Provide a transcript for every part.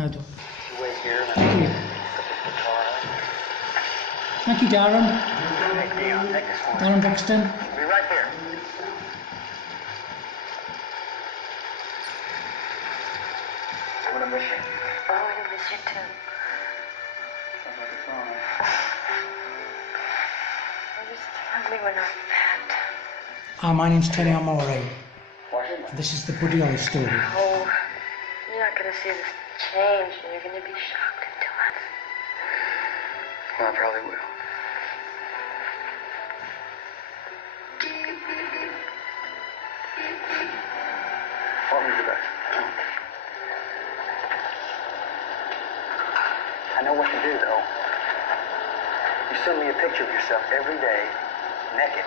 No, don't. You wait here and Thank you. put the car out. Thank you, Darren. Hey, Dion, take this one. Darren Buxton. Be right there. I'm gonna miss you. Oh, I'm gonna miss you too. Sounds like a song. I just hug me when I'm fat. Hi, my name's Teddy Amore. Washington. And this is the Buddy Holly story. Oh, you're not gonna see this change, and you're gonna be shocked into it. Well, I probably will. What was the best? I know what to do, though. You send me a picture of yourself every day, naked.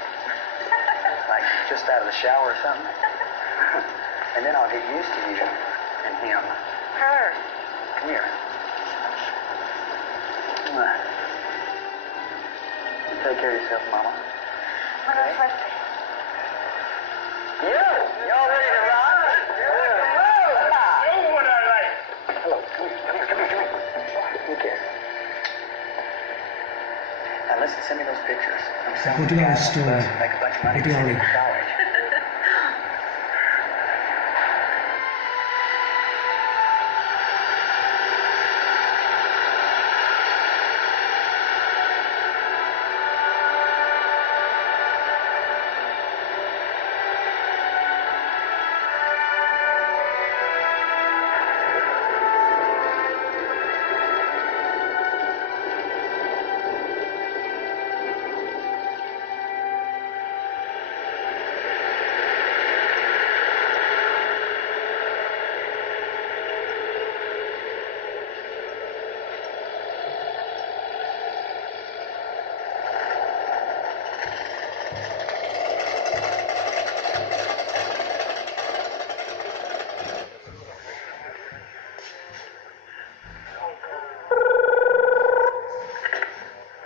Like just out of the shower or something. And then I'll get used to you and him. Her. Come here. You take care of yourself, Mama. When I first... Y'all ready to rock? Oh, what I like. Hello, come here. Look here. Now listen, send me those pictures. I'm selling Buddy Holly guys on the story. bus, make a bunch of money Buddy to send Holly. you to college.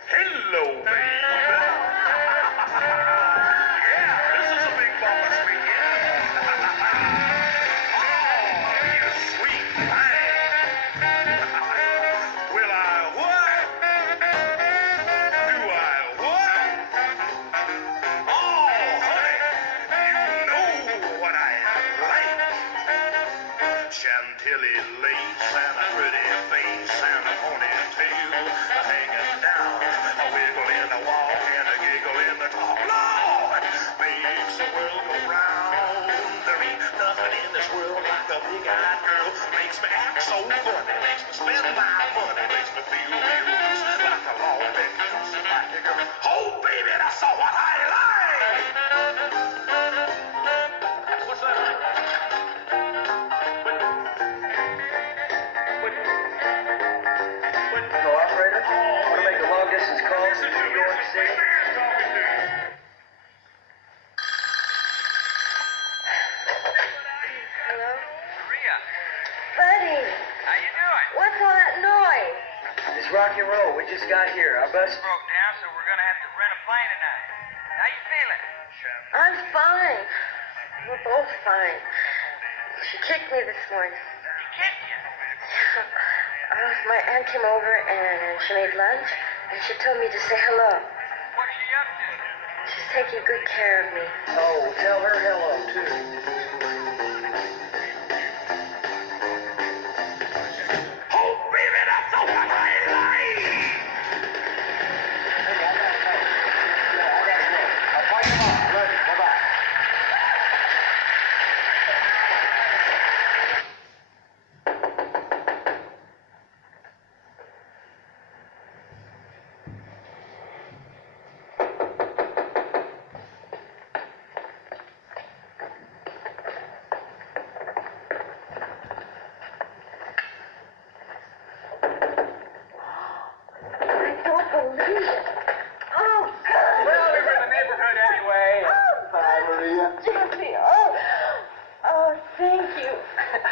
Hello, baby. Yeah, this is a big bonus weekend. Oh, you sweet thing. Will I what? Do I what? Oh, honey, you know what I like. Chantilly lace and a pretty face and a ponytail hanging down, a wiggle in the walk and a giggle in the talk. Lord, makes the world go round. There ain't nothing in this world like a big-eyed girl. Makes me act so funny, makes me spend my money, makes me feel real loose like a long-neck goose, like a girl. Oh, baby, that's all what I like. What's that? Hello, operator. Want to make a long-distance call to New York City? Hello? Maria, Buddy, how you doing? what's all that noise? It's rock and roll. We just got here. Our bus... Broke down, so we're gonna have to rent a plane tonight. How you feeling? I'm fine. We're both fine. She kicked me this morning. He kicked you. My aunt came over and she made lunch, and she told me to say hello. What's she up to? She's taking good care of me. Oh, tell her hello, too. Oh, baby, that's all what I like. I'll call you tomorrow. Love you. Bye-bye. I don't believe it. Oh, God. Well, we were in the neighborhood anyway. Bye, Maria. Jesse, oh, thank you.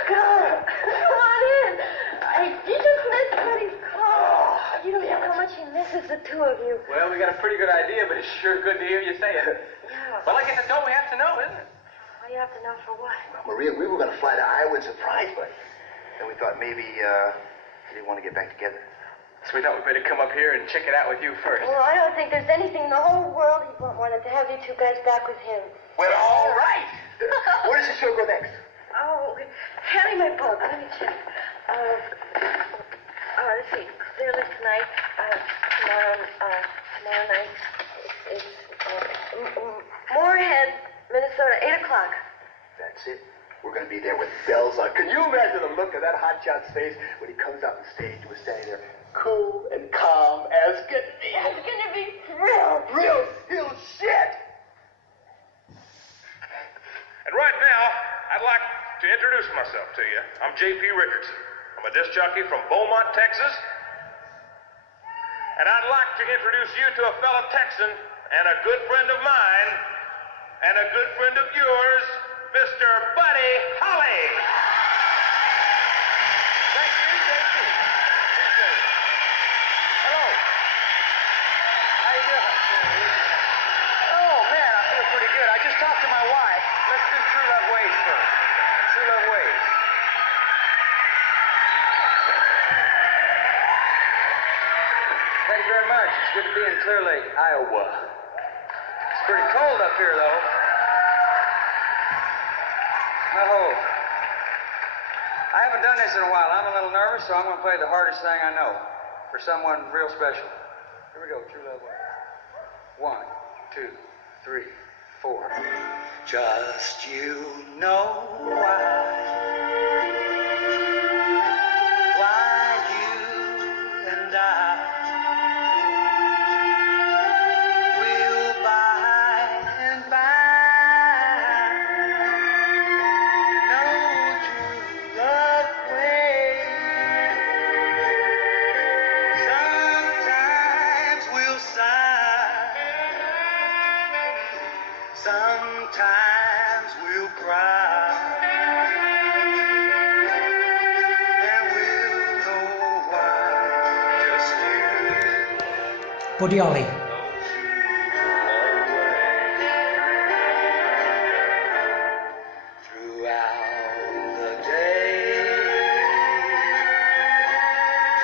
God, come on in. You just missed Buddy's call. You don't know how much he misses the two of you. Well, we got a pretty good idea, but it's sure good to hear you say it. Yeah. Well, I guess it's all we have to know, isn't it? Well, you have to know for what? Maria, we were going to fly to Iowa and surprise Buddy. Then we thought maybe you didn't want to get back together. So we thought we'd better come up here and check it out with you first. Well, I don't think there's anything in the whole world he'd want more than to have you two guys back with him. Well, all right. Where does the show go next? Oh, hand me my book. Let me check. Let's see. Clearly tonight. Tomorrow night. It's Moorhead, Minnesota, 8 o'clock. That's it. We're going to be there with bells on. Can you imagine the look of that hotshot's face when he comes out on stage and we're standing there cool and calm as can be? It's going to be thrilled. Real shit. And right now, I'd like to introduce myself to you. I'm J.P. Richardson. I'm a disc jockey from Beaumont, Texas. And I'd like to introduce you to a fellow Texan and a good friend of mine and a good friend of yours, Mr. Buddy Holly. Thank you, J.P. Appreciate it. Hello. How you doing? Oh, man, I feel pretty good. I just talked to my wife. Let's do True Love Ways first. True Love Ways. Thank you very much. It's good to be in Clear Lake, Iowa. It's pretty cold up here, though. Oh. I haven't done this in a while. I'm a little nervous, so I'm going to play the hardest thing I know for someone real special. Here we go, True Love Ways. 1, 2, 3, 4. Just you know why you and I will by and by know true love way. Sometimes we'll sigh, sometimes we'll cry, and we'll know why. Just you. Buddy Holly. Throughout the day,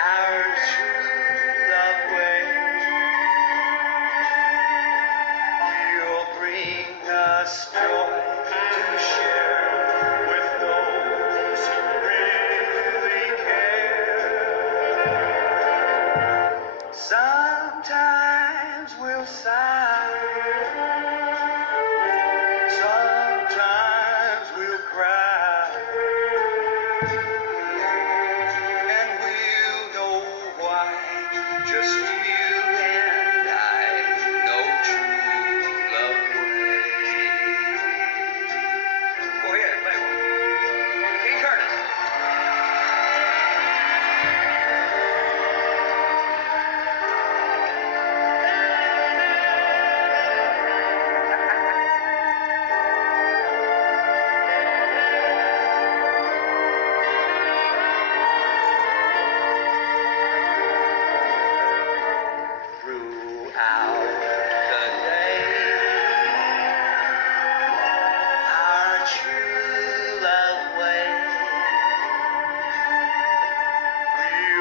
our true love way will bring us joy to share with those who really care. Sometimes we'll sigh, sometimes we'll cry, and we'll know why. Just you and I know true love way. Go ahead, play one. King Curtis. Throughout the day, our true love way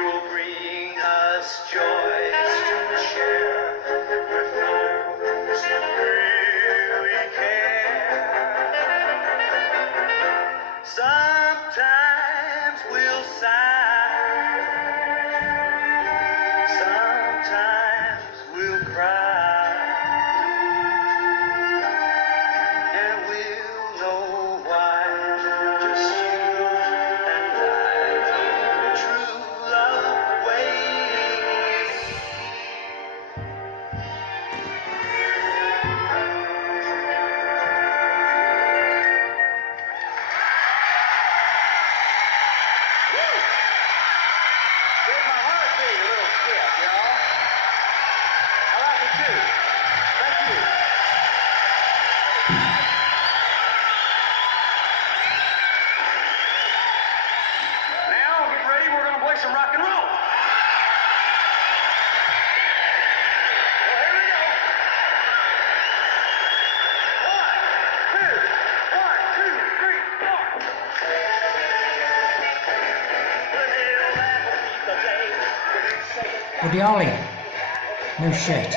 will bring us joys to share with those who really care. Sometimes we'll sigh, sometimes we'll cry, and we'll know why. Just you and I know true love ways. Gave my heartbeat a little skip, y'all. I like it too. Thank you. Now, get ready. We're going to play some rock and roll. Well, here we go. 1, 2, 1, 2, 3, 4. Woody Holly. No shit.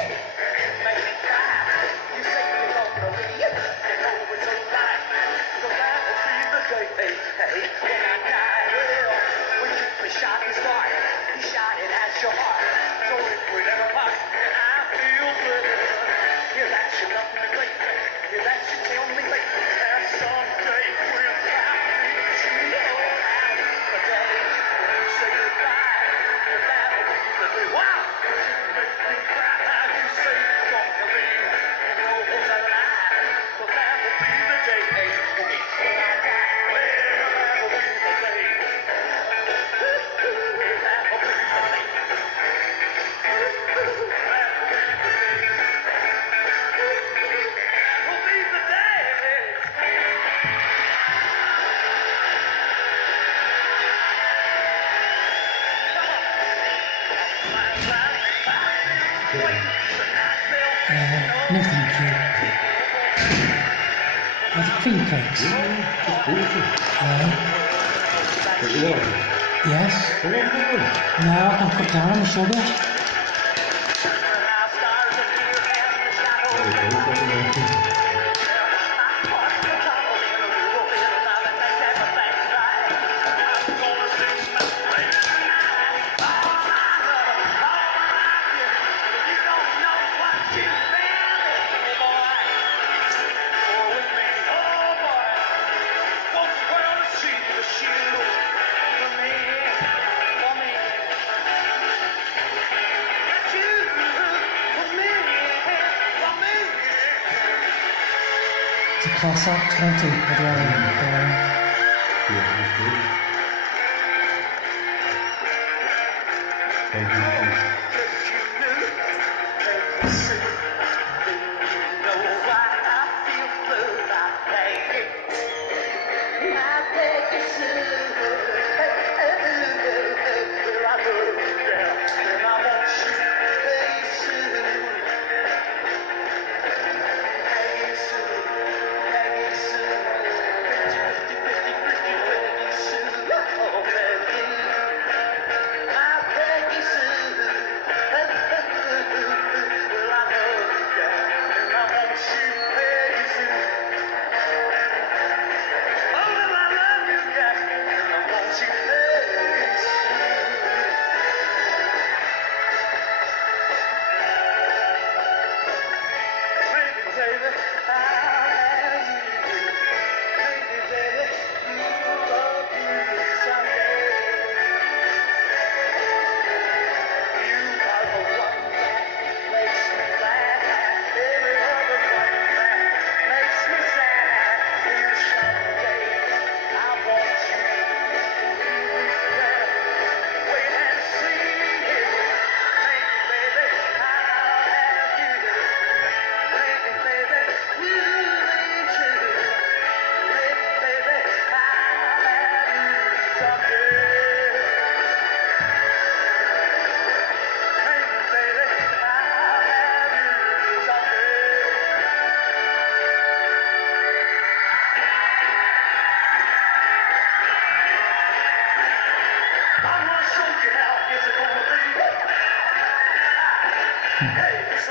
No thank you. Are the cream cakes? Yes. No, I can put down the sugar. It's a class act, 20, Woody Allen. Thank you.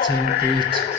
Team beat.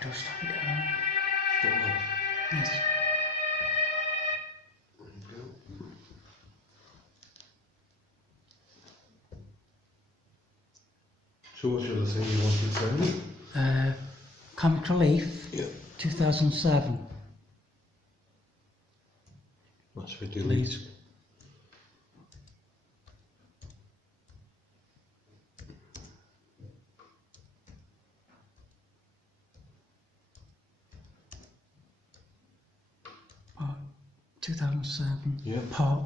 Do I stop it down? Stop that. Yes. So what's the other thing you wanted to send? Comic Relief, Yeah. 2007. That's for delete. Please. Part 2007. Yeah. Part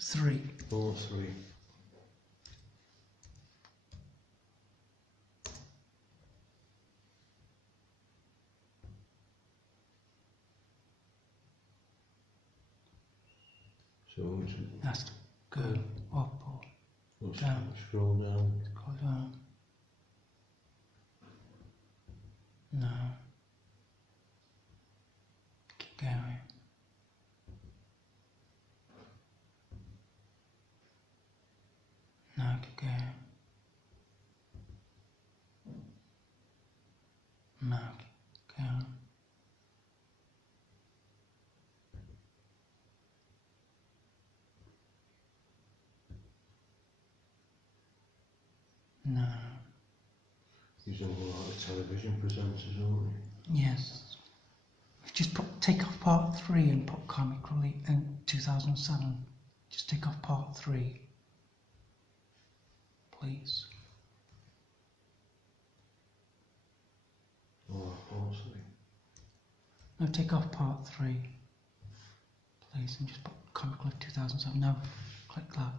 3. 4, 3. So That's good. Up or let's down. scroll down. Go down. No. Keep going. No, keep going. No, keep going. No. These are all like television presenters, aren't Yes. Just take off part 3 and put Comic Relief in 2007. Just take off part 3. Please. they? Oh, 4, 3. No, take off part 3. Please, and just put Comic Relief 2007. No, click that.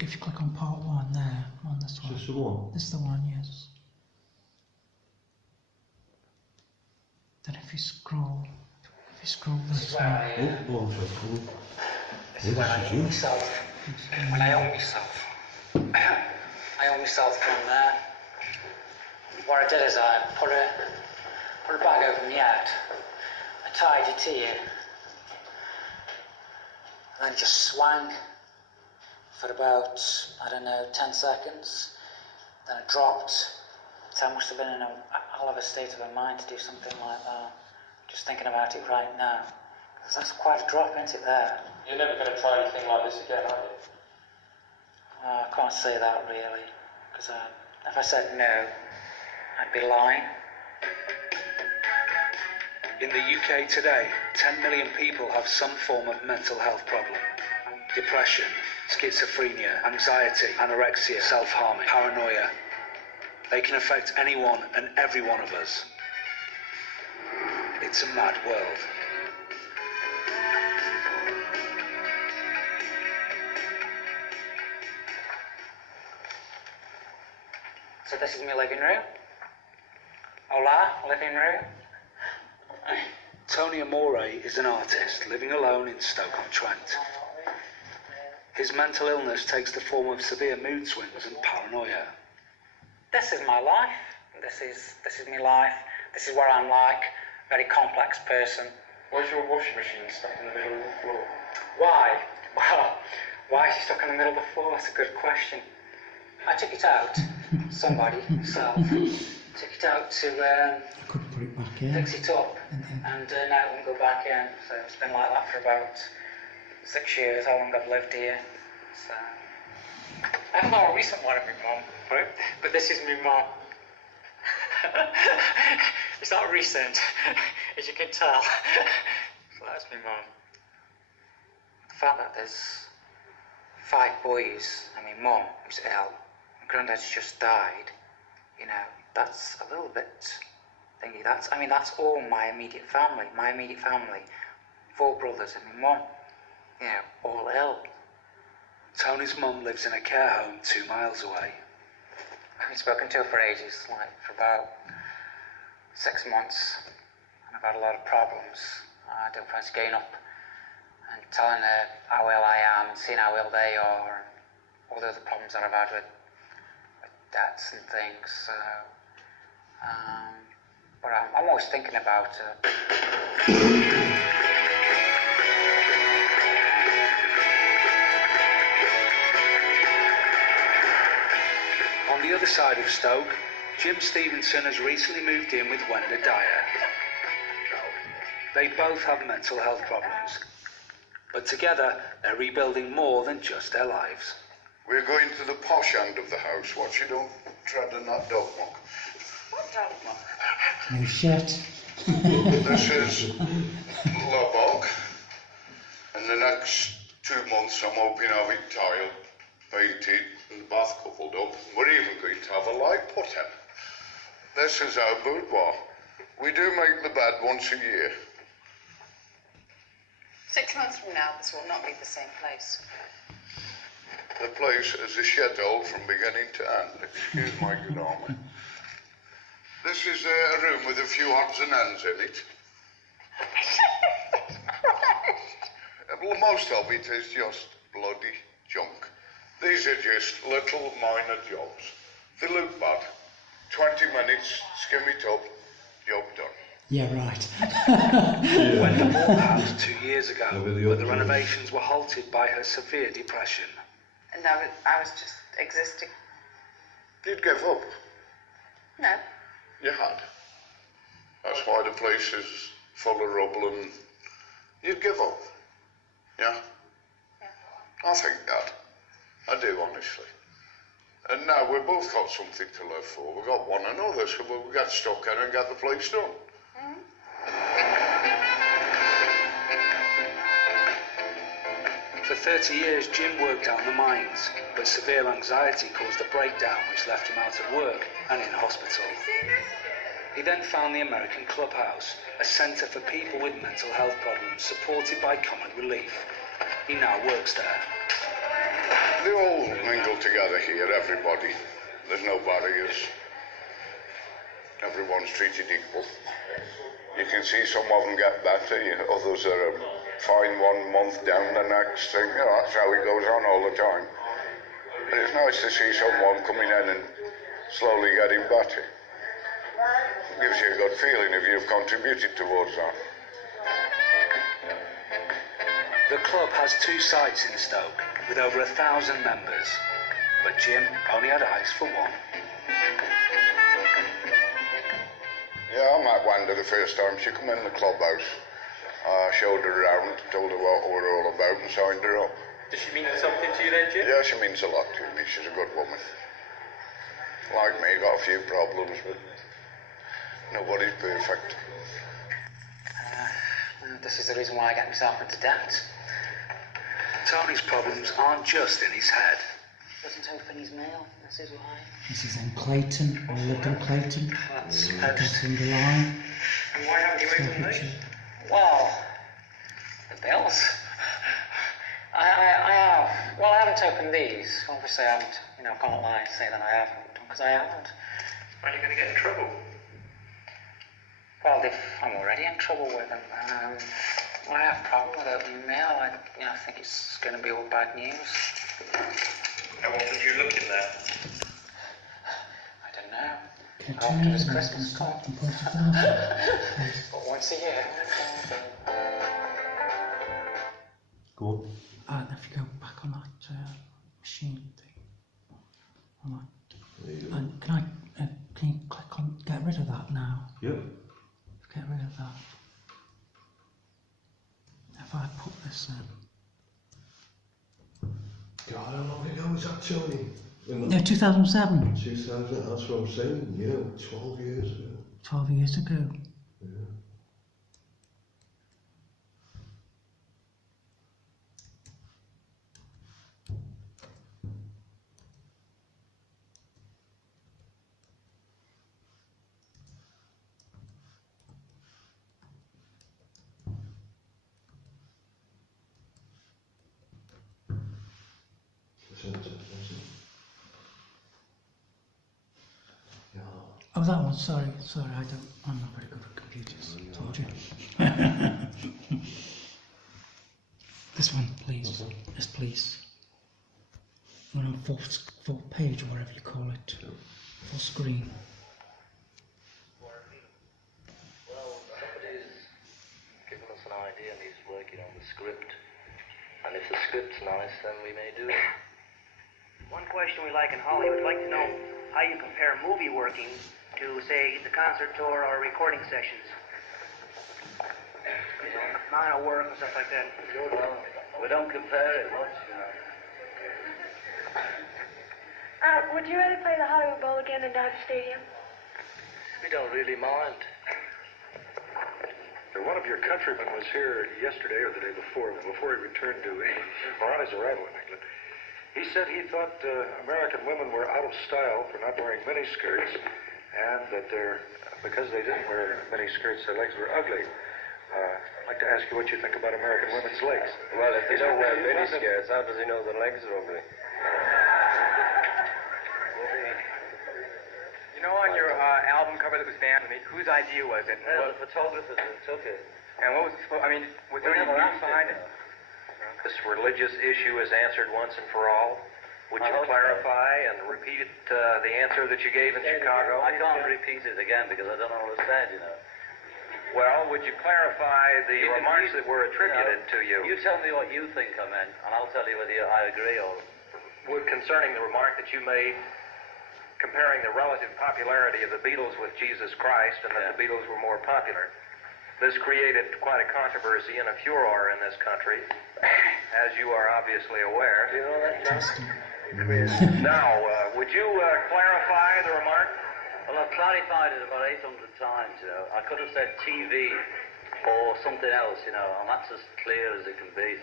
If you click on part 1 there, on this one. Just the one. This is the one, yes. Then if you scroll this one. Oh, I'm sorry. This is when I This is own you. myself. When I own myself. I own myself from there. What I did is I put a bag over my head. I tied it here. And then just swang for about, I don't know, 10 seconds. Then I dropped. So I must have been in a hell of a state of mind to do something like that. Just thinking about it right now. Because that's quite a drop, isn't it, there? You're never going to try anything like this again, are you? I can't say that really. Because if I said no, I'd be lying. In the UK today, 10 million people have some form of mental health problem. Depression, schizophrenia, anxiety, anorexia, self-harming, paranoia. They can affect anyone and every one of us. It's a mad world. So this is my living room. Hola, living room. Tony Amore is an artist living alone in Stoke-on-Trent. His mental illness takes the form of severe mood swings and paranoia. This is my life. This is my life. This is what I'm like. Very complex person. Why's your washing machine stuck in the middle of the floor? Why? Well, why is it stuck on the middle of the floor? That's a good question. I took it out. Somebody, myself, took it out to Could put it back in. fix it up. And And now it won't go back in. So it's been like that for about 6 years, how long I've lived here. So I have not a recent one of my mum, right? But this is my mum. It's not recent, as you can tell. So that's my mum. The fact that there's 5 boys and my mum who's ill, my granddad's just died, you know, that's a little bit thingy. That's all my immediate family. 4 brothers and my mum, you know, all ill. Tony's mum lives in a care home 2 miles away. I haven't spoken to her for ages, like for about 6 months, and I've had a lot of problems. I don't fancy getting up and telling her how ill I am and seeing how ill they are and all the other problems that I've had with debts and things. So, but I'm always thinking about her. On the other side of Stoke, Jim Stevenson has recently moved in with Wenda Dyer. They both have mental health problems, but together they're rebuilding more than just their lives. We're going to the posh end of the house. Watch you don't tread on that dog muck. What dog muck? No shit. This is Lubbock. In the next 2 months, I'm hoping to have it tiled, painted, and the bath coupled up. We're even going to have a light put in. This is our boudoir. We do make the bed once a year. 6 months from now, this will not be the same place. The place is a shithole from beginning to end. Excuse my good army. This is a room with a few odds and ends in it. Well, most of it is just bloody junk. These are just little minor jobs. They look bad. 20 minutes, skim it up, job done. Yeah, right. Wenda bought the house 2 years ago, but the renovations were halted by her severe depression. And I was just existing. You'd give up. No. You had. That's why the place is full of rubble and you'd give up. Yeah? I think that. I do, honestly. And now we've both got something to live for. We've got one another, so we'll get stuck in and get the place done. For 30 years, Jim worked out in the mines, but severe anxiety caused a breakdown which left him out of work and in hospital. He then found the American Clubhouse, a centre for people with mental health problems supported by Comic Relief. He now works there. They all mingle together here, everybody. There's no barriers. Everyone's treated equal. You can see some of them get better, others are fine 1 month, down the next thing. That's how it goes on all the time. But it's nice to see someone coming in and slowly getting better. It gives you a good feeling if you've contributed towards that. The club has 2 sites in Stoke, with over 1,000 members, but Jim only had eyes for one. Yeah, I met Wanda the first time she come in the clubhouse. I showed her around, told her what we're all about and signed her up. Does she mean something to you then, Jim? Yeah, she means a lot to me. She's a good woman. Like me, got a few problems, but nobody's perfect. This is the reason why I got myself into debt. Tony's problems aren't just in his head. Doesn't open his mail, this is why. This is in Clayton, or lived in Clayton. That's That's in the line. And why haven't you opened these? Well, the bills. I have. Well, I haven't opened these. Obviously, I haven't. I can't lie and say that I haven't, because I haven't. Are you going to get in trouble? Well, if I'm already in trouble with them, I have a problem with opening mail. I think it's going to be all bad news. How often do you look in there? I don't know. Continue After his and Christmas call. and point it out. But once a year. Go on. If you go back on that machine thing, on There you that, go. and can you click on get rid of that now? Yep. Get rid of that. If I put this in. God, how long ago was that, Tony? No, 2007. 2000, that's what I'm saying, 12 years ago. 12 years ago. Yeah. Oh, that one. Sorry, I'm not very good at computers. Told you. This one, please. Yes, please. We're on full page, or whatever you call it. Full screen. Well, somebody's given us an idea and he's working on the script. And if the script's nice, then we may do it. One question we like in Hollywood, we'd like to know how you compare movie working to, say, the concert tour or recording sessions. Amount of work and stuff like that. We don't compare it much, you know. Would you rather play the Hollywood Bowl again in Dodger Stadium? We don't really mind. One of your countrymen was here yesterday or the day before he returned to England, or on his arrival in England. He said he thought American women were out of style for not wearing miniskirts, and that because they didn't wear miniskirts, their legs were ugly. I'd like to ask you what you think about American women's legs. Well, if they don't wear miniskirts, how does he know their legs are ugly? You know, on your album cover that was stamped, whose idea was it? Well, the photographers that took it. And what was it supposed, I mean, was there any meaning behind it? This religious issue is answered once and for all. Would you clarify and repeat the answer that you gave in Chicago? I can't repeat it again because I don't know what was said, you know. Well, would you clarify the remarks that were attributed to you? You tell me what you think I meant, and I'll tell you whether I agree or... Concerning the remark that you made, comparing the relative popularity of the Beatles with Jesus Christ, and that the Beatles were more popular. This created quite a controversy and a furor in this country, as you are obviously aware. Do you know that, John? Now, would you clarify the remark? Well, I've clarified it about 800 times, you know. I could have said TV or something else, you know, and that's as clear as it can be.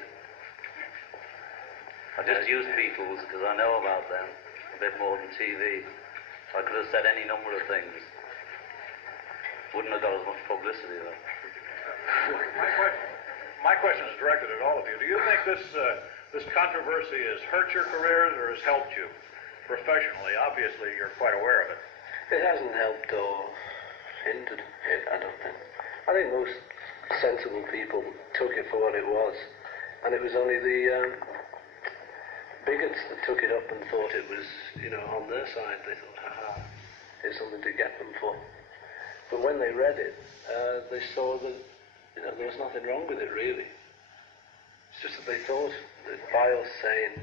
I just use Beatles because I know about them a bit more than TV. I could have said any number of things. Wouldn't have got as much publicity, though. My question is directed at all of you. Do you think this controversy has hurt your careers or has helped you professionally? Obviously, you're quite aware of it. It hasn't helped or hindered it, I don't think. I think most sensible people took it for what it was. And it was only the bigots that took it up and thought it was, you know, on their side. They thought, haha, here's something to get them for. But when they read it, they saw that, you know, there was nothing wrong with it, really. It's just that they thought that by us saying,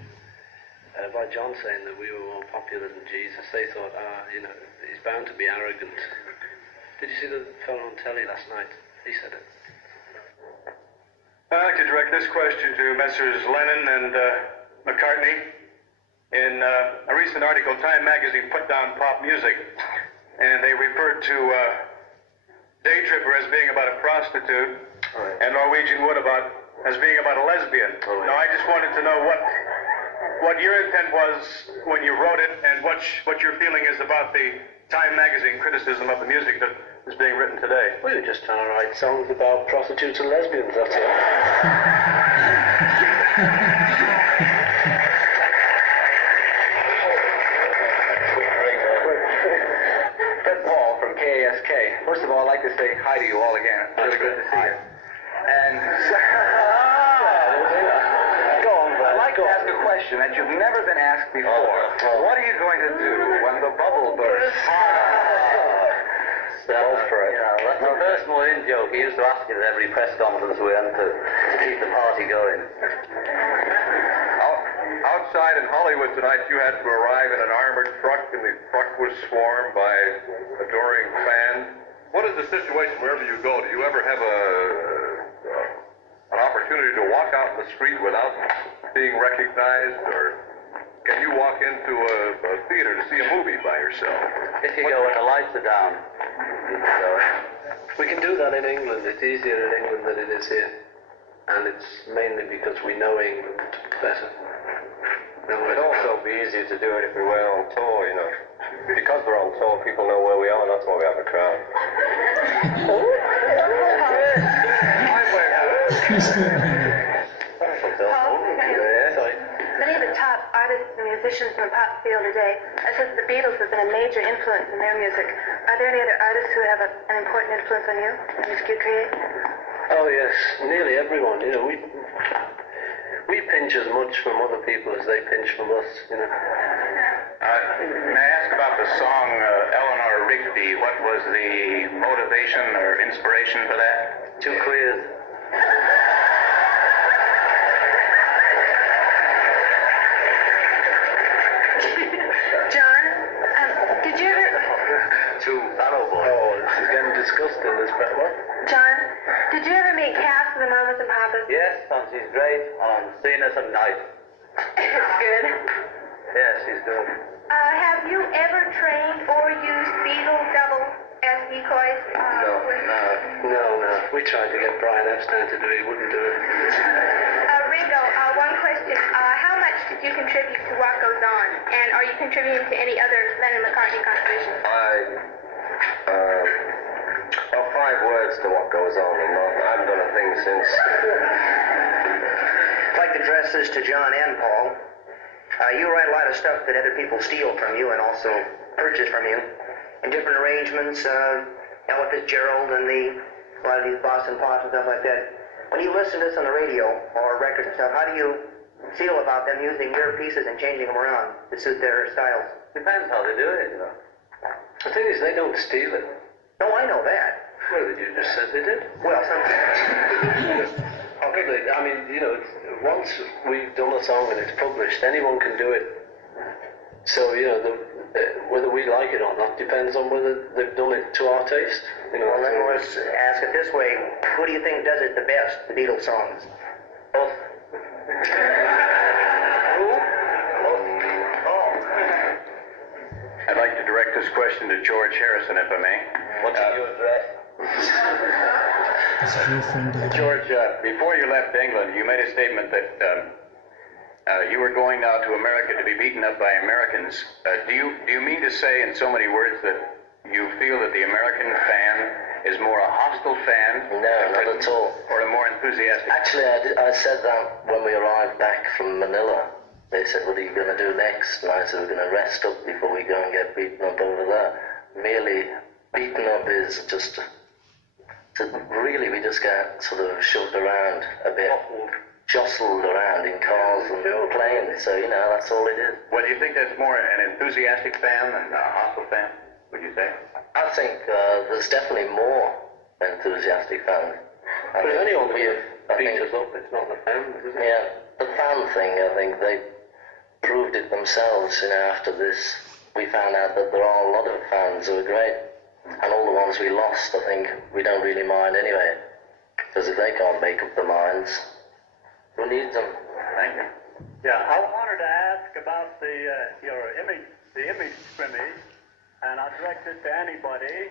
by John saying that we were more popular than Jesus, they thought, you know, he's bound to be arrogant. Did you see the fellow on telly last night? He said it. I'd like to direct this question to Messrs. Lennon and McCartney. In a recent article, Time magazine put down pop music, and they referred to Day Tripper as being about a prostitute, and Norwegian Wood as being about a lesbian. Now, I just wanted to know what your intent was when you wrote it, and what your feeling is about the Time magazine criticism of the music that is being written today. We were just trying to write songs about prostitutes and lesbians, that's all. Paul from KASK. First of all, I'd like to say hi to you all again. It's really good to see you. And I'd like to ask a question that you've never been asked before. What are you going to do when the bubble bursts? Go for it. That's a personal in joke. He used to ask it at every press conference we went to keep the party going. Outside in Hollywood tonight, you had to arrive in an armored truck, and the truck was swarmed by adoring fans. What is the situation wherever you go? Do you ever have an opportunity to walk out in the street without being recognized, or can you walk into a theater to see a movie by yourself? If you go when the lights are down, you can go. We can do that in England. It's easier in England than it is here. And it's mainly because we know England better. It'd also be easier to do it if we went on tour, you know. Because we're on tour, people know where we are, and that's why we have a crowd. Many of the top artists and musicians in the pop field today, such as the Beatles, have been a major influence in their music. Are there any other artists who have an important influence on you, the music you create? Oh yes, nearly everyone. You know, we pinch as much from other people as they pinch from us. You know. May I ask about the song Eleanor Rigby? What was the motivation or inspiration for that? Two queers. John, did you ever... To Hello Boy. Oh, it's getting disgusting, this bit. What? John, did you ever meet Cass and the Mamas and Papas? Yes, and she's great on seeing us at night. Good. Yes, she's good. Have you ever trained or used beetle double as decoys? No. We tried to get Brian Epstein to do it. He wouldn't do it. Ringo, one question. How much did you contribute to What Goes On? And are you contributing to any other Lennon-McCartney contributions? Well, 5 words to What Goes On, and I haven't done a thing since. I'd like to address this to John and Paul. You write a lot of stuff that other people steal from you and also purchase from you in different arrangements. Ella Fitzgerald and a lot of these Boston Pops and stuff like that. When you listen to this on the radio or records and stuff, how do you feel about them using your pieces and changing them around to suit their styles? Depends how they do it, you know. The thing is, they don't steal it. No, I know that. Well, you just said they did. Well, sometimes. Okay, I mean, you know, once we've done a song and it's published, anyone can do it. So, you know, whether we like it or not depends on whether they've done it to our taste. You know, well, then let's ask it this way. Who do you think does it the best, the Beatles songs? Both. I'd like to direct this question to George Harrison, if I may. What's your address? That's your friend, George, before you left England, you made a statement that you were going now to America to be beaten up by Americans. Do you mean to say in so many words that you feel that the American fan is more a hostile fan? No, not at all. Or a more enthusiastic? Actually, I said that when we arrived back from Manila. They said, what are you going to do next? And I said, we're going to rest up before we go and get beaten up over there. Merely beaten up is just... So really, we just get sort of shoved around a bit, jostled around in cars and planes. So, you know, that's all it is. Well, do you think that's more an enthusiastic fan than a hostile fan, would you say? I think there's definitely more enthusiastic fans. But if anyone beats us up, it's not the fans, is it? Yeah, the fan thing, I think they proved it themselves, you know, after this. We found out that there are a lot of fans who are great. And all the ones we lost, I think, we don't really mind anyway. Because if they can't make up their minds, who needs them? Thank you. Yeah, I wanted to ask about the image scrimmage, and I'll direct it to anybody.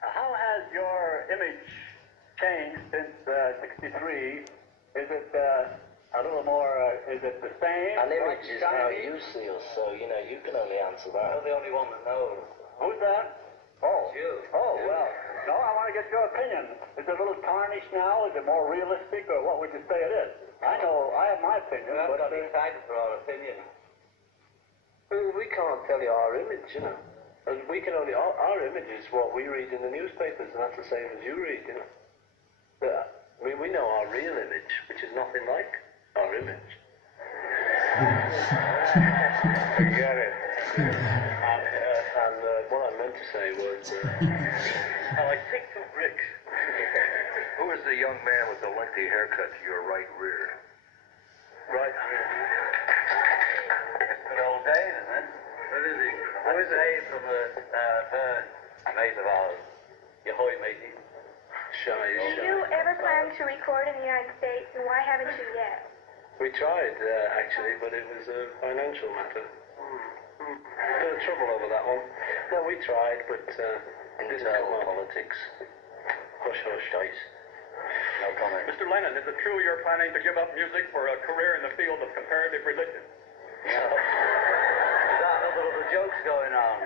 How has your image changed since '63? Is it a little more? Is it the same? An image is how you see us, so you know you can only answer that. You're the only one that knows. Who's that? Oh, it's you. Oh, well. No, I want to get your opinion. Is it a little tarnished now? Is it more realistic, or what would you say it is? I know, I have my opinion, We but haven't got excited for our opinion. Well, we can't tell you our image, you know. And we can only, our image is what we read in the newspapers, and that's the same as you read, you know. But, we know our real image, which is nothing like our image. Got it. And what I meant to say was, I take some bricks. Who is the young man with the lengthy haircut to your right rear? right here. Good old Dave, isn't it? What is he? Who is Dave from Bern, mate of ours? Your hoy matey. Do you ever plan to record in the United States, and why haven't you yet? We tried, actually, but it was a financial matter. A bit of trouble over that one. No, we tried, but internal politics. Hush, hush, dice. No comment. Mr. Lennon, is it true you're planning to give up music for a career in the field of comparative religion? No. Is that another of the jokes going on?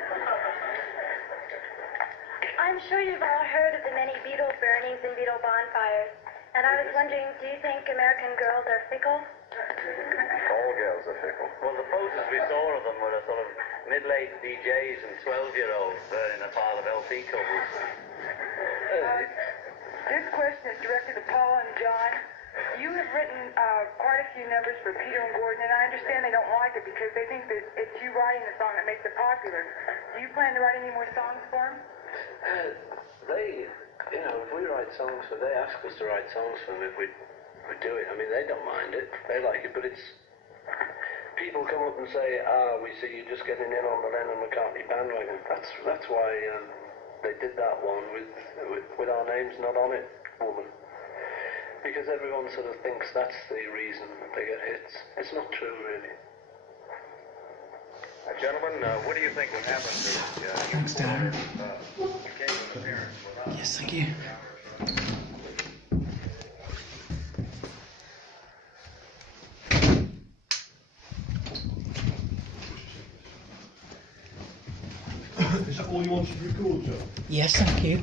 I'm sure you've all heard of the many Beatle burnings and Beatle bonfires. And I was wondering, do you think American girls are fickle? All girls are fickle. Well, the posters we saw of them were a sort of middle-aged DJs and 12-year-olds burning a pile of LP covers. This question is directed to Paul and John. You have written quite a few numbers for Peter and Gordon, and I understand they don't like it because they think that it's you writing the song that makes it popular. Do you plan to write any more songs for them? They, you know, if we write songs for, they ask us to write songs for them if we do it. I mean, they don't mind it. They like it, but it's people come up and say, we see you just getting in on the Lennon-McCartney bandwagon. That's why they did that one with our names not on it, woman. Because everyone sort of thinks that's the reason they get hits. It's not true, really. Gentlemen, what do you think would happen to Thanks, Darren. occasional appearance without? Yes, thank you. Is that all you wanted to record, Joe? Yes, thank you.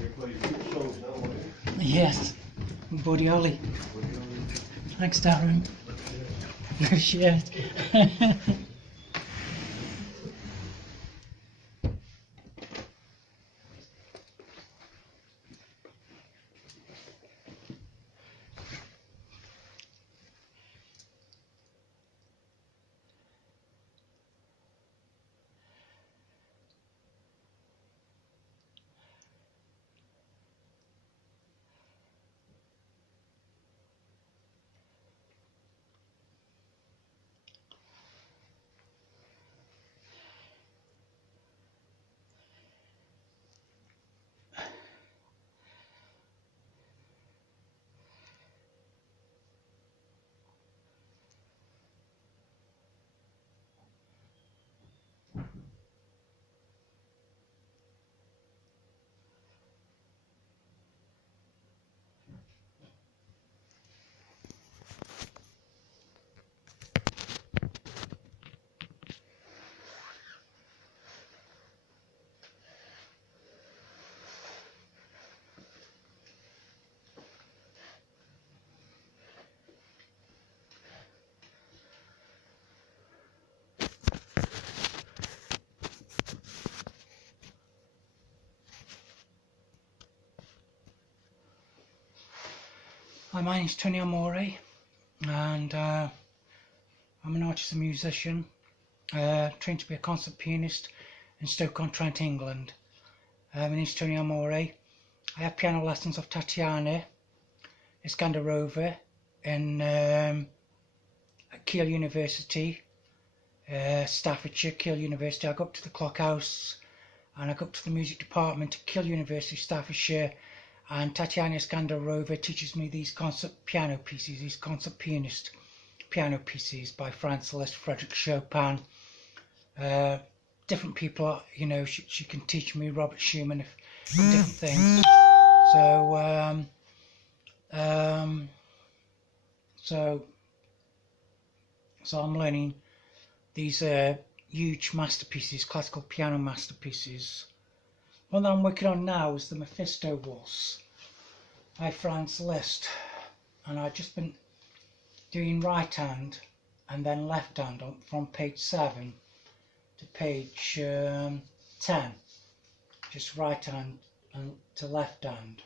You play your songs now, won't you? Yes, Buddy Holly. Thanks, Darren. Appreciate it. Hi, my name's Tony Amore, and I'm an artist and musician, trained to be a concert pianist in Stoke-on-Trent, England. My name's Tony Amore. I have piano lessons of Tatiana Iskandarova in at Keele University, Staffordshire, Keele University. I go up to the Clock House and I go up to the music department at Keele University, Staffordshire, and Tatiana Iskandarova teaches me these concert piano pieces, these concert pianist piano pieces by Franz Liszt, Frederick Chopin. Different people, you know, she can teach me Robert Schumann, different things. So I'm learning these huge masterpieces, classical piano masterpieces. One that I'm working on now is the Mephisto Waltz by Franz Liszt, and I've just been doing right hand and then left hand from page 7 to page 10, just right hand and to left hand.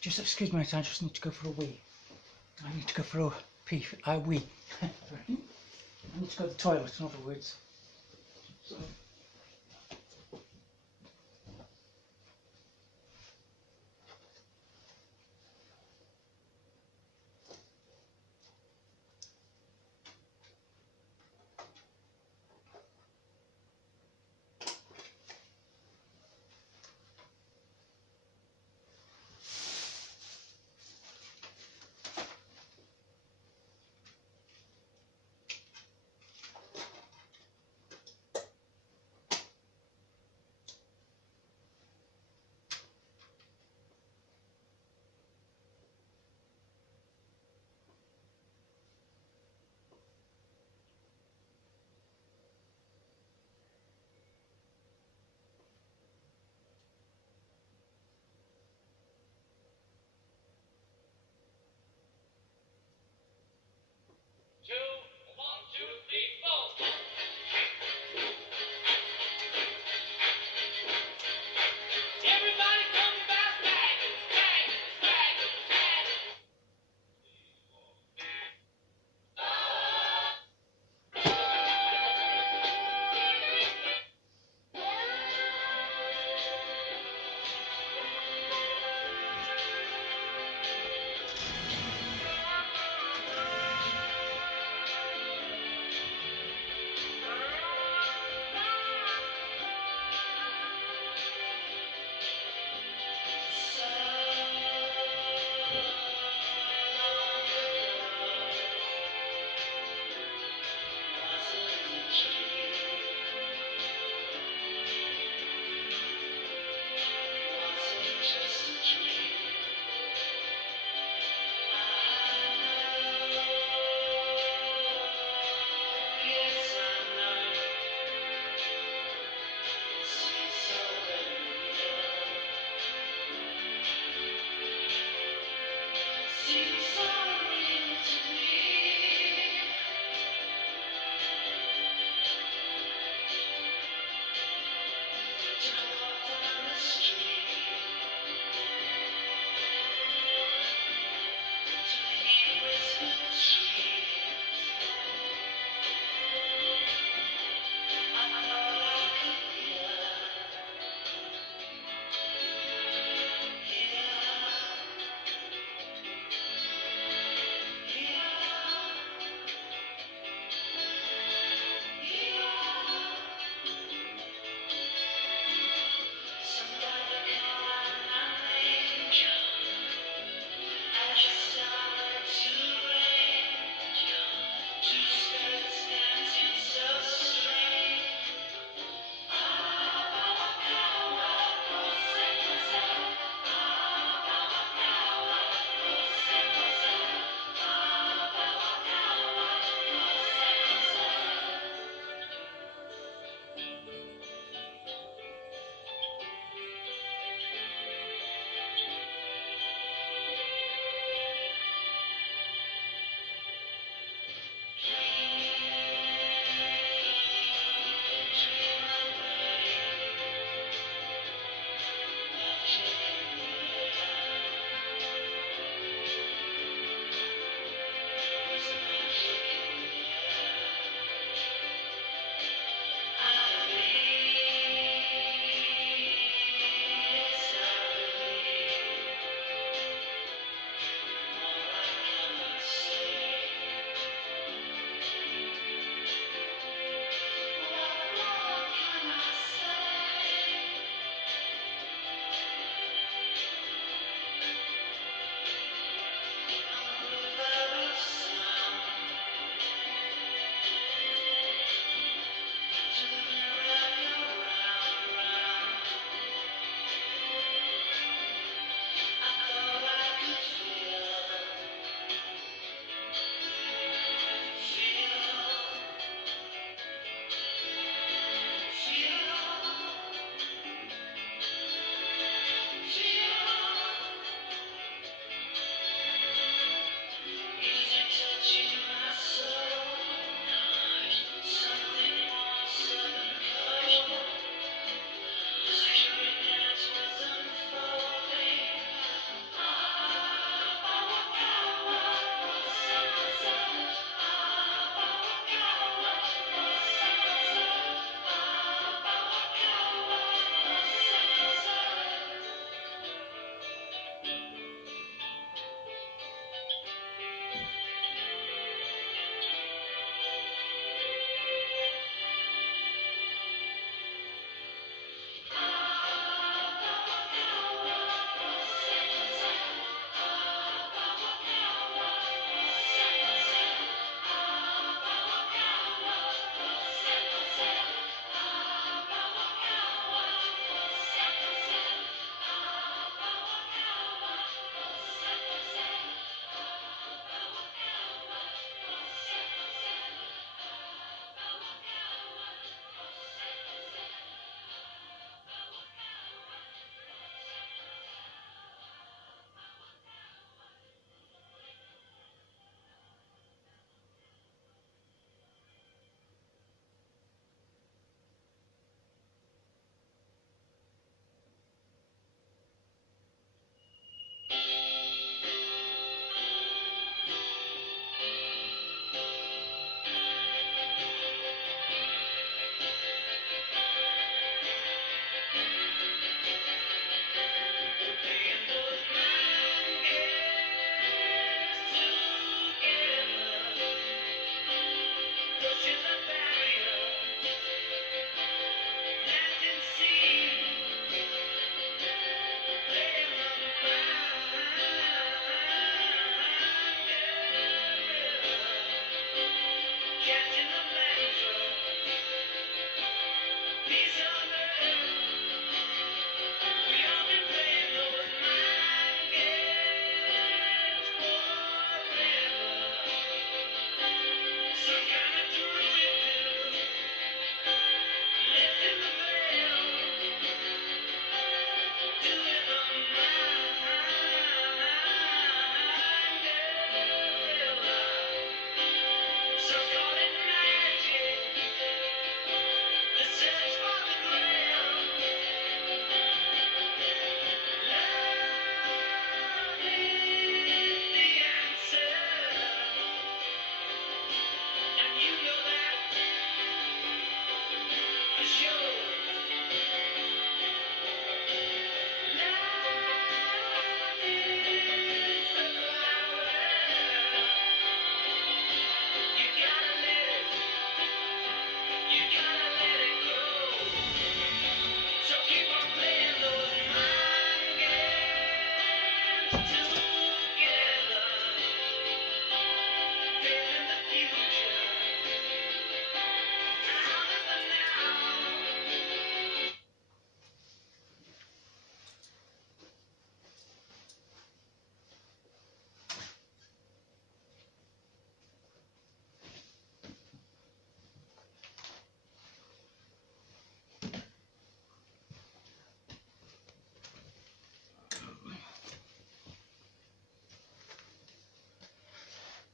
Just excuse me, I just need to go for a wee. I need to go for a wee. I need to go to the toilet, in other words. So.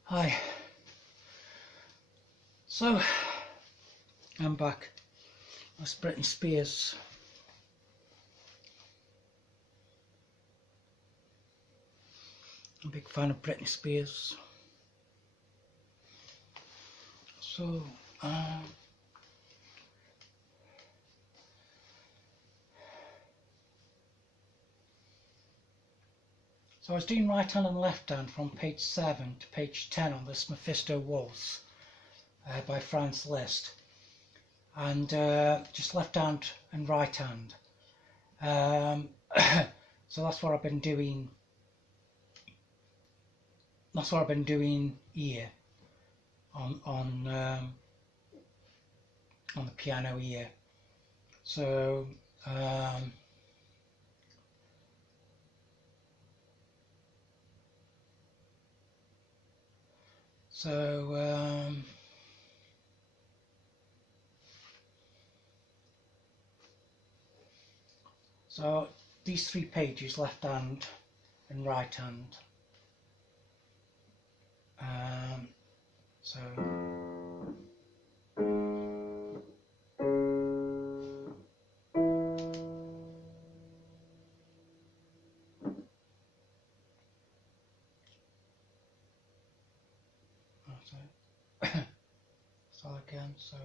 Hi. So, I'm back. That's Britney Spears. I'm a big fan of Britney Spears. So, so I was doing right hand and left hand from page 7 to page 10 on this Mephisto Waltz by Franz Liszt, and just left hand and right hand. So that's what I've been doing. That's what I've been doing here on the piano here. So. So these 3 pages, left hand and right hand. So again, so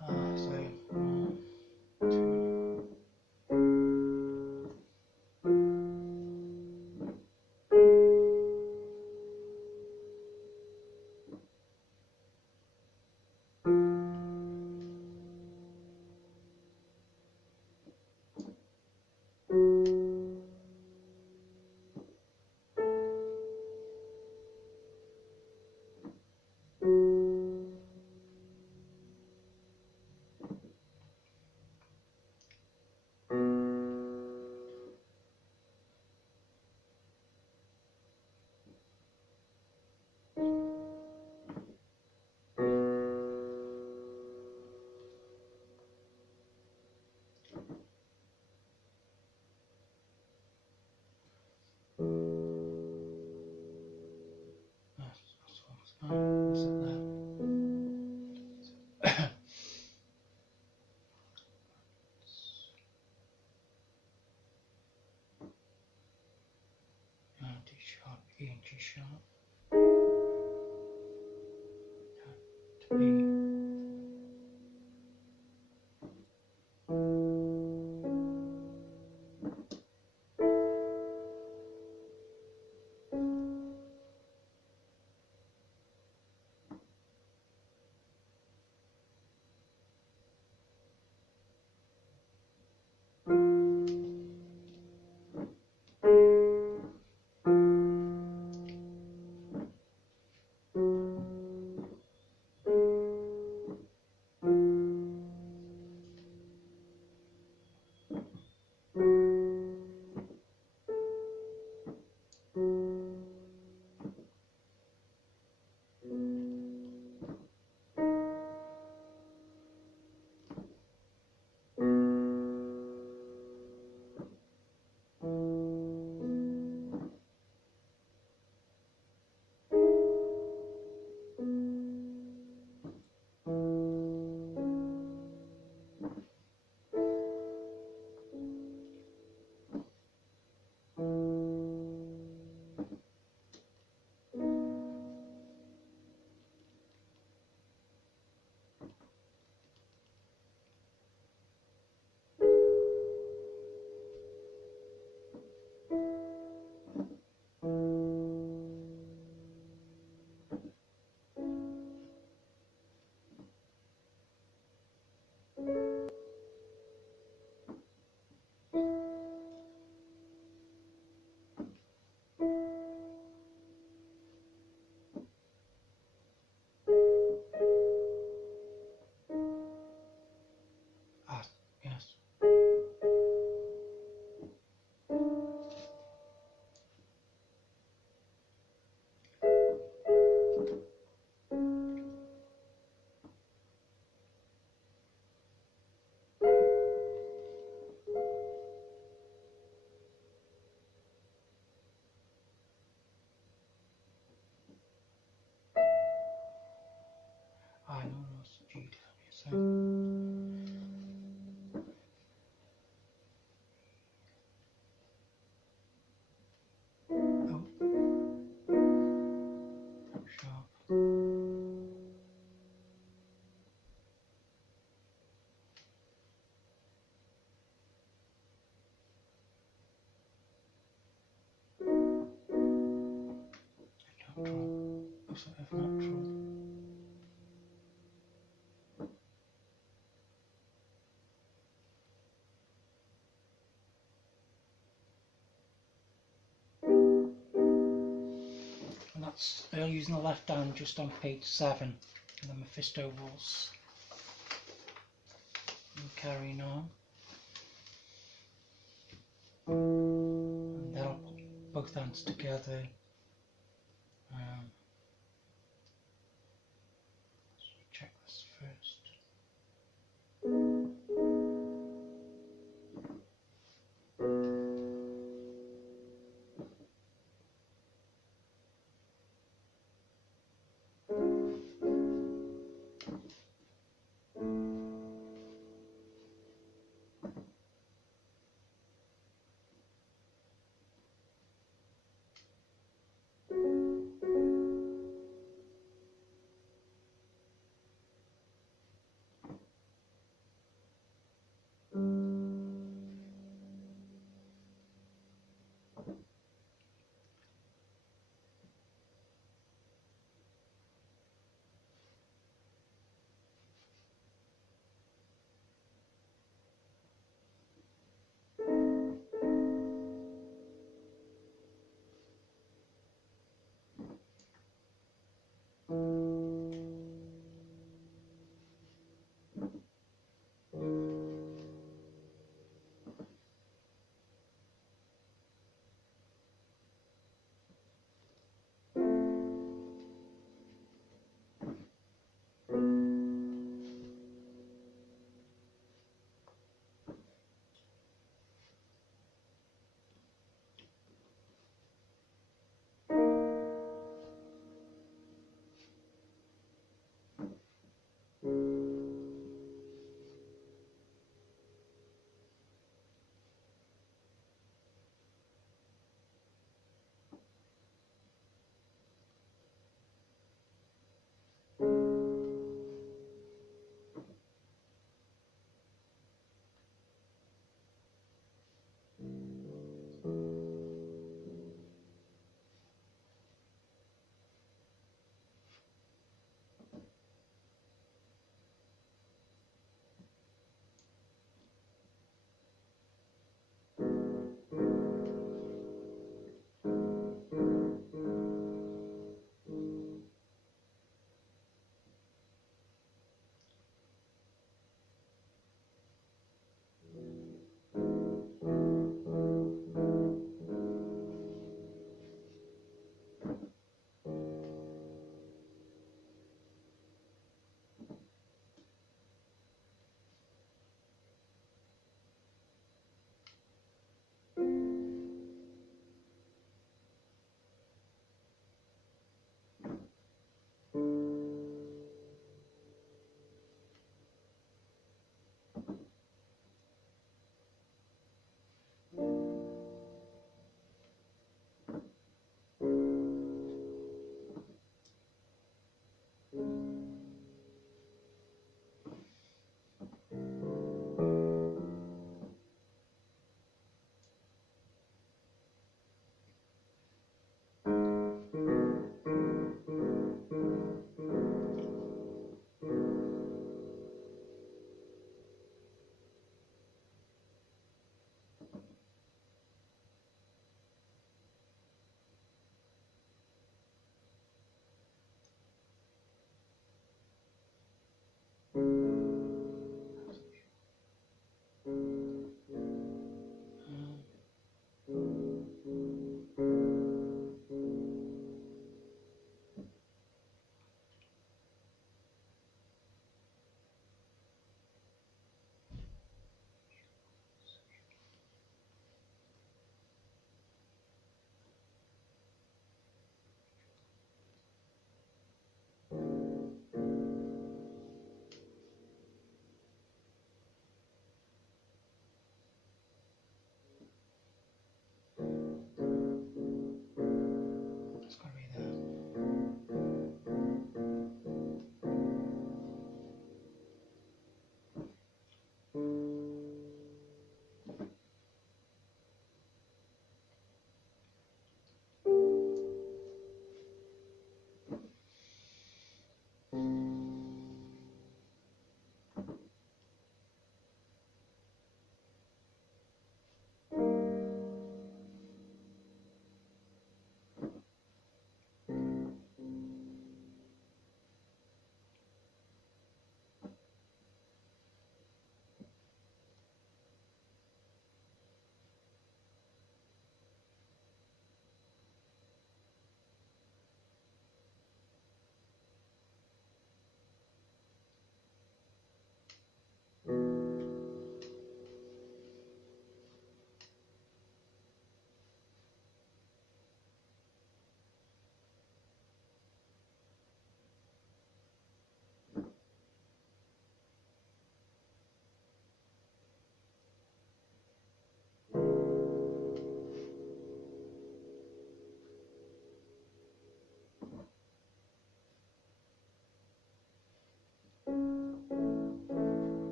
1, 2. D sharp, E and G sharp, to B. opposite of natural. And that's using the left hand just on page 7 of the Mephisto-Waltz. And carrying on. And then I'll put both hands together. Let's check this first.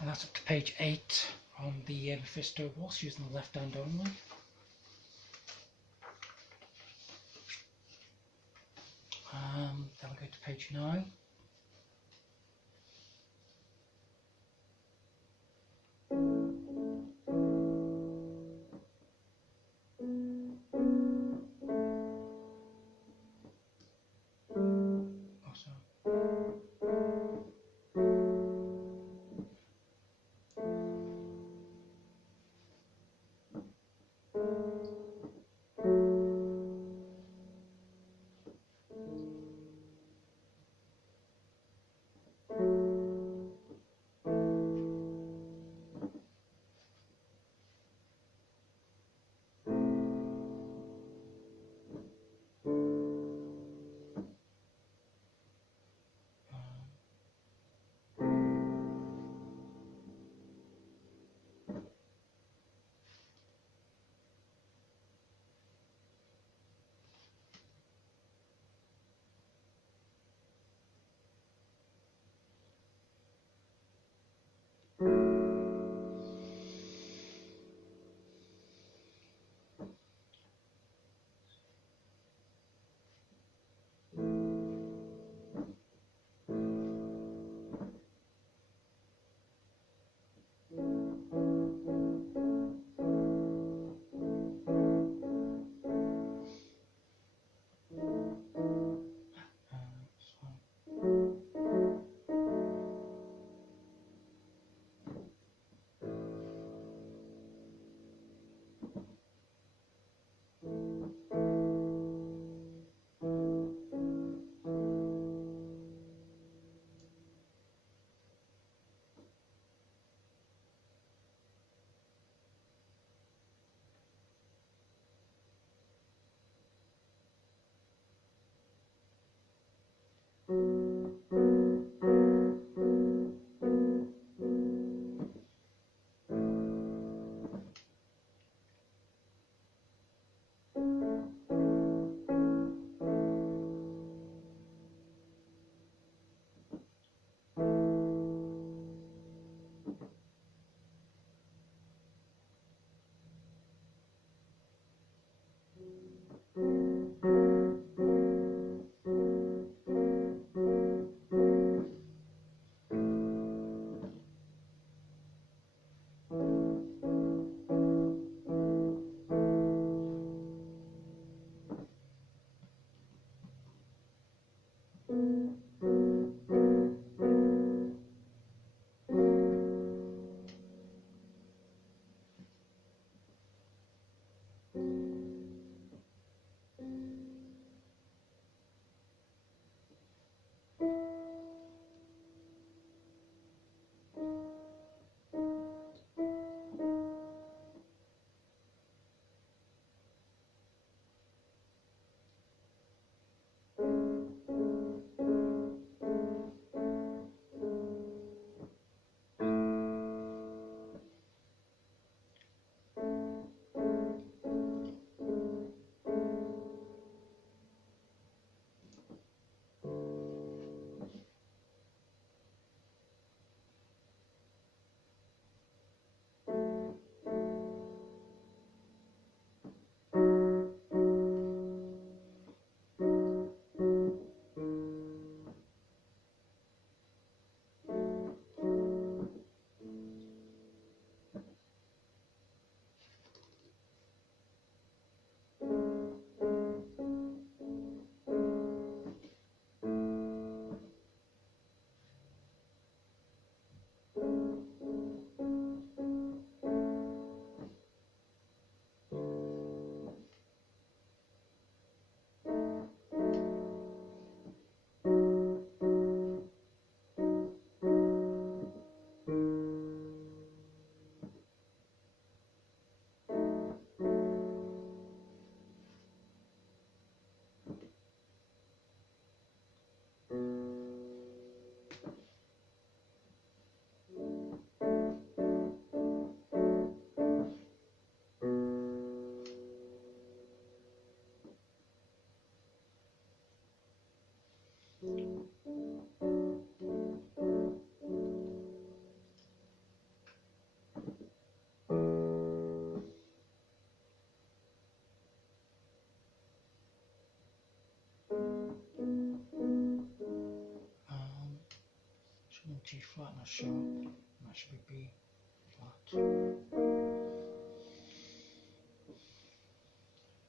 And that's up to page 8 on the Mephisto waltz, using the left hand only. Then we go to page 9. G flat, not sure. That should be B flat.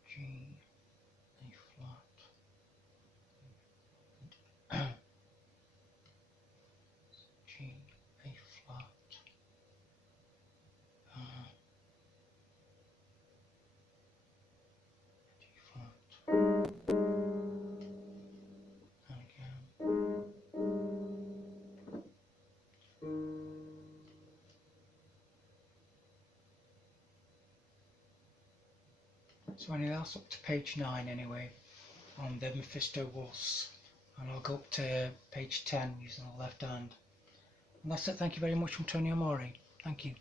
G, A flat. G, A flat. G flat. And again. So anyway, that's up to page 9 anyway, on the Mephisto Waltz, and I'll go up to page 10 using the left hand. And that's it. Thank you very much from Tony Amore. Thank you.